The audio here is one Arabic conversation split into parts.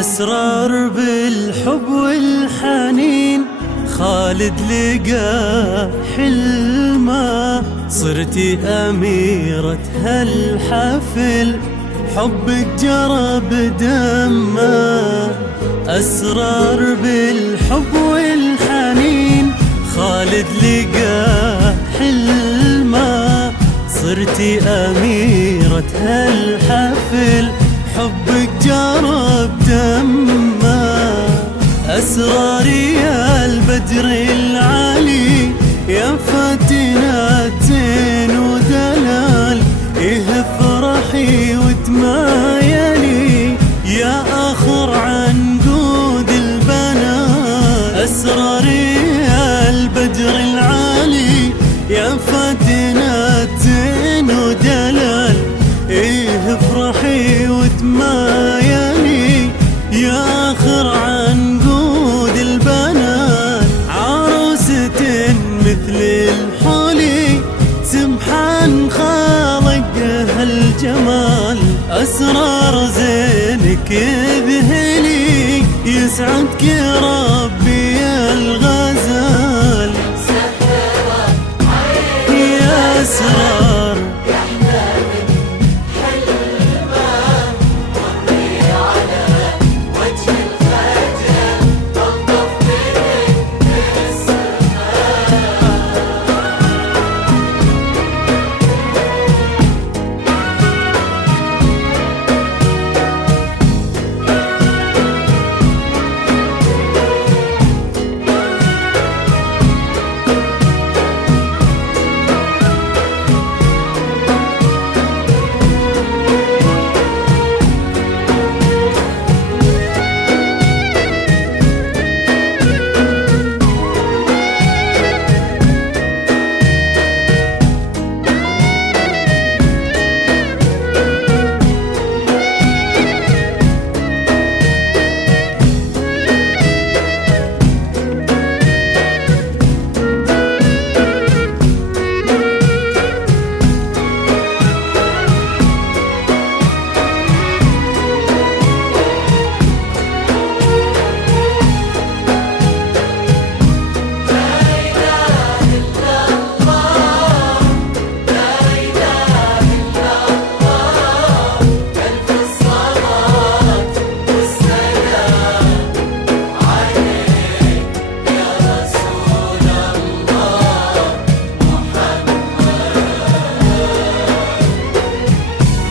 أسرار بالحب والحنين خالد لقى حلمه، صرتي أميرة هالحفل حبك جرى بدمه. أسرار بالحب والحنين خالد لقى حلمه، صرتي أميرة هالحفل حبك جرى بدمه. أسراري يا البدر العالي يا فاتنة زين ودلال، إيه افرحي وتمايلي يا آخر عنقود البنات. أسراري يا البدر العالي يا فاتنة زين ودلال، إيه افرحي وتمايلي يا آخر عنقود البنات. عروسة مثل الحلي سبحان خالق هالجمال، أسرار زينك يذهلي يسعدك ربي يا الغزال. يا أسرار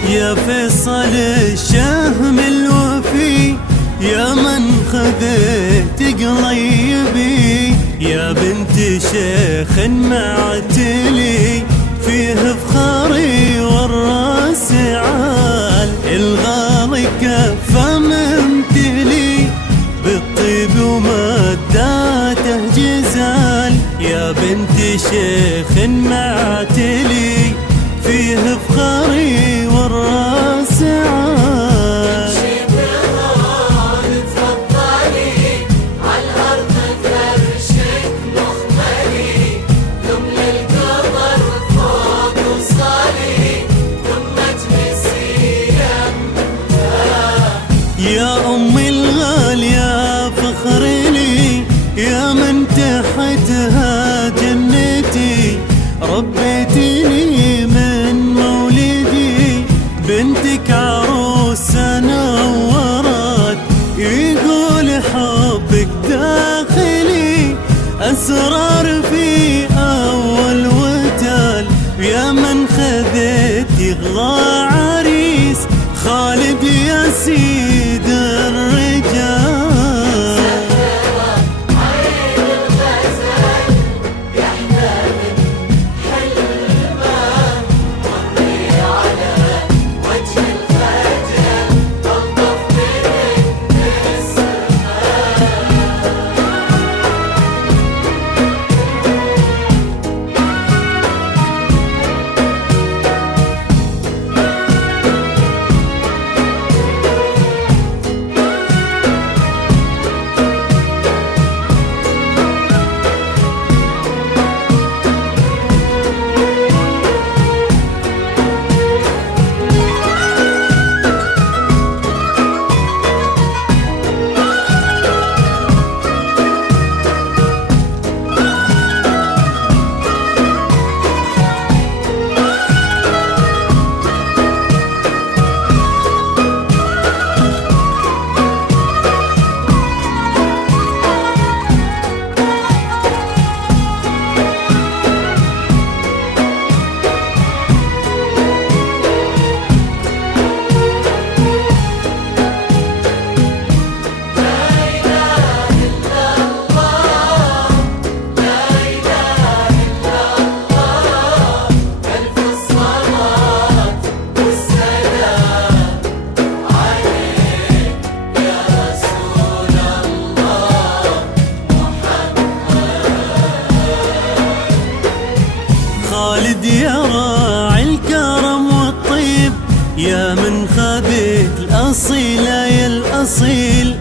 يا فيصل الشهم الوفي يا من خذيت قليبي، يا بنت شيخ معتلي فيه فخاري والراس عال. الغالي كفى ممتلي بالطيب ومداته جزال، يا بنت شيخ معتلي فيه فخاري والراس عال. شبران تفضلي عالأرض فرشك مخملي، ثم للقمر فوق وصالي ثم تمسي يا أمي الغالية فخر لي يا من تحتها جنتي، ربيتيني من مولدي بنتك عروسة نورت، يقول حبك داخلي أسرار في أول وتال. يا من خذيت يغلى عريس خالد يا سيد الرجال. عين الغزال يحلى من حلم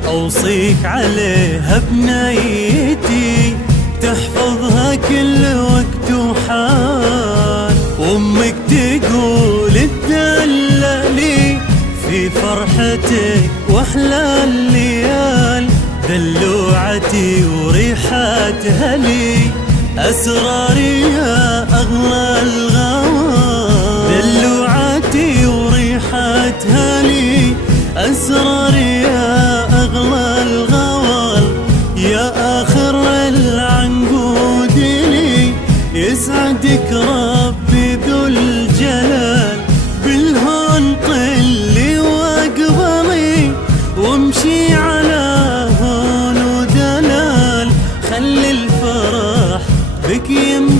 أوصيك عليها بنيتي، تحفظها كل وقت وحال. وأمك تقول تدللي في فرحتك وأحلى الليال، دلوعتي وريحتها لي أسراري يا أغلى الغوال. دلوعتي وريحتها لي أسراري يا أغلى الغوال، يا آخر العنقود لي يسعدك ربي ذو الجلال. بالهون طلي واقبلي وامشي على هون ودلال، خلي الفرح بك يمشي